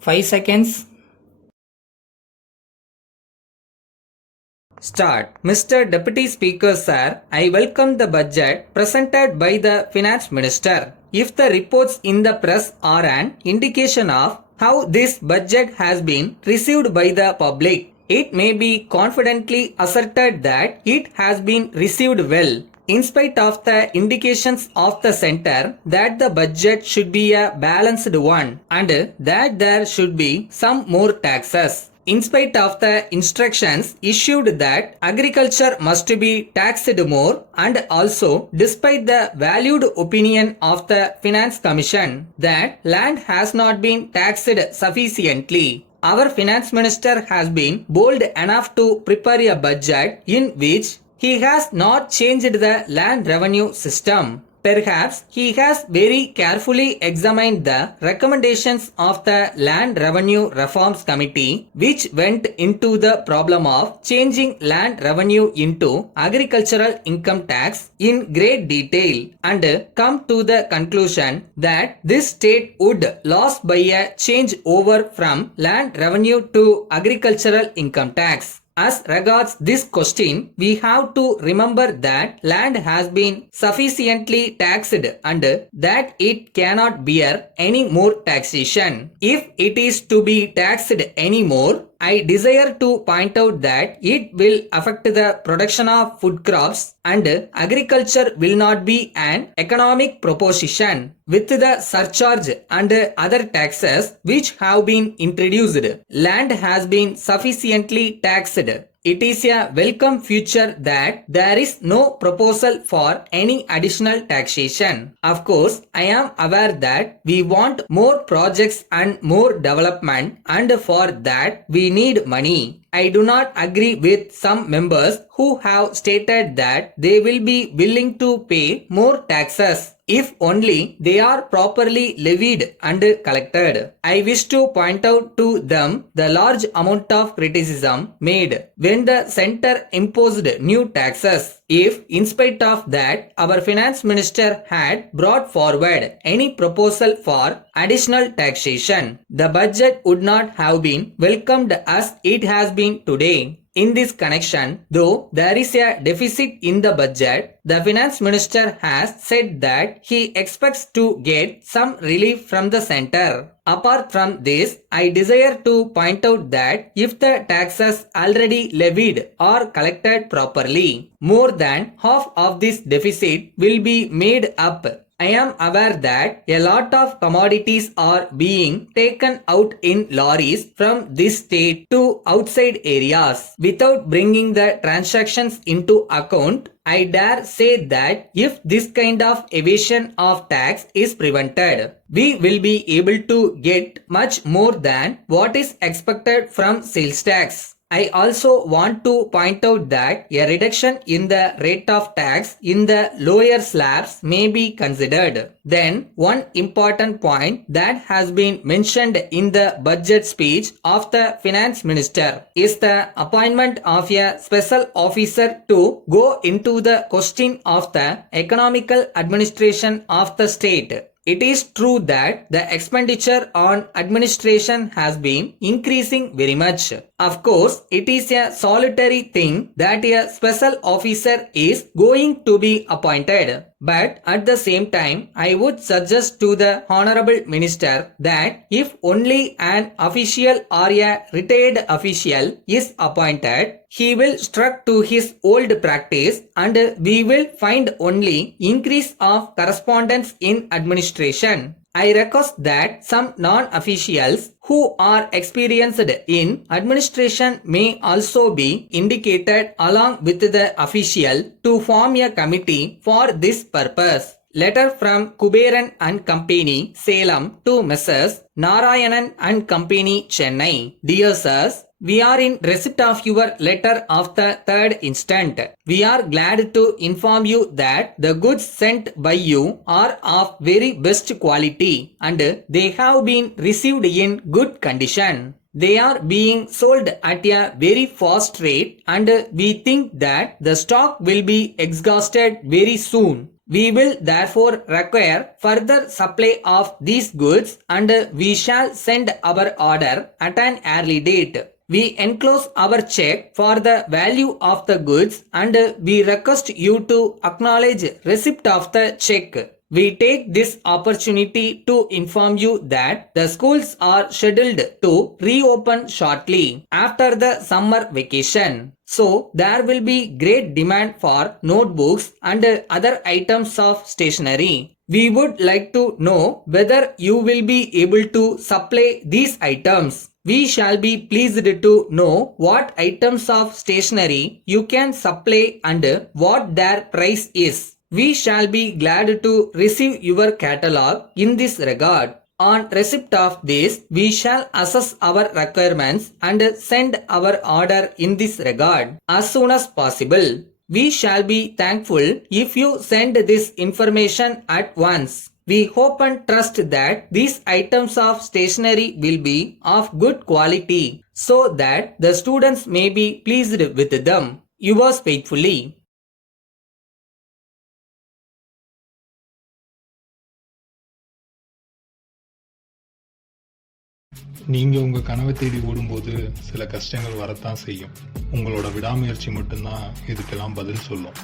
5 seconds. Start. Mr. Deputy Speaker Sir, I welcome the budget presented by the Finance Minister. If the reports in the press are an indication of how this budget has been received by the public, it may be confidently asserted that it has been received well. In spite of the indications of the centre that the budget should be a balanced one and that there should be some more taxes. In spite of the instructions issued that agriculture must be taxed more, and also despite the valued opinion of the Finance Commission that land has not been taxed sufficiently, our Finance Minister has been bold enough to prepare a budget in which he has not changed the land revenue system. Perhaps he has very carefully examined the recommendations of the Land Revenue Reforms Committee, which went into the problem of changing land revenue into agricultural income tax in great detail, and come to the conclusion that this state would lose by a change over from land revenue to agricultural income tax. As regards this question, we have to remember that land has been sufficiently taxed and that it cannot bear any more taxation. If it is to be taxed any more, I desire to point out that it will affect the production of food crops and agriculture will not be an economic proposition. With the surcharge and other taxes which have been introduced, land has been sufficiently taxed. It is a welcome feature that there is no proposal for any additional taxation. Of course, I am aware that we want more projects and more development, and for that we need money. I do not agree with some members who have stated that they will be willing to pay more taxes if only they are properly levied and collected. I wish to point out to them the large amount of criticism made when the centre imposed new taxes. If, in spite of that, our finance minister had brought forward any proposal for additional taxation, the budget would not have been welcomed as it has been today. In this connection, though there is a deficit in the budget, the finance minister has said that he expects to get some relief from the centre. Apart from this, I desire to point out that if the taxes already levied are collected properly, more than half of this deficit will be made up. I am aware that a lot of commodities are being taken out in lorries from this state to outside areas without bringing the transactions into account. I dare say that if this kind of evasion of tax is prevented, we will be able to get much more than what is expected from sales tax. I also want to point out that a reduction in the rate of tax in the lower slabs may be considered. Then, one important point that has been mentioned in the budget speech of the finance minister is the appointment of a special officer to go into the question of the economical administration of the state. It is true that the expenditure on administration has been increasing very much. Of course, it is a solitary thing that a special officer is going to be appointed. But at the same time, I would suggest to the Honorable Minister that if only an official or a retired official is appointed, he will stick to his old practice and we will find only increase of correspondence in administration. I request that some non-officials who are experienced in administration may also be indicated along with the official to form a committee for this purpose. Letter from Kuberan and Company, Salem to Messrs. Narayanan and Company, Chennai. Dear Sirs, we are in receipt of your letter of the 3rd instant. We are glad to inform you that the goods sent by you are of very best quality and they have been received in good condition. They are being sold at a very fast rate and we think that the stock will be exhausted very soon. We will therefore require further supply of these goods and we shall send our order at an early date. We enclose our check for the value of the goods and we request you to acknowledge receipt of the check. We take this opportunity to inform you that the schools are scheduled to reopen shortly after the summer vacation. So there will be great demand for notebooks and other items of stationery. We would like to know whether you will be able to supply these items. We shall be pleased to know what items of stationery you can supply and what their price is. We shall be glad to receive your catalog in this regard. On receipt of this, we shall assess our requirements and send our order in this regard as soon as possible. We shall be thankful if you send this information at once. We hope and trust that these items of stationery will be of good quality so that the students may be pleased with them. Yours faithfully. நீங்க உங்க கனவை தேடி ஓடும்போது சில கஷ்டங்கள் வரத்தான் செய்யும். உங்களோட விடாமுயற்சி மட்டும்தான் இதுக்கெல்லாம் பதில் சொல்லும்.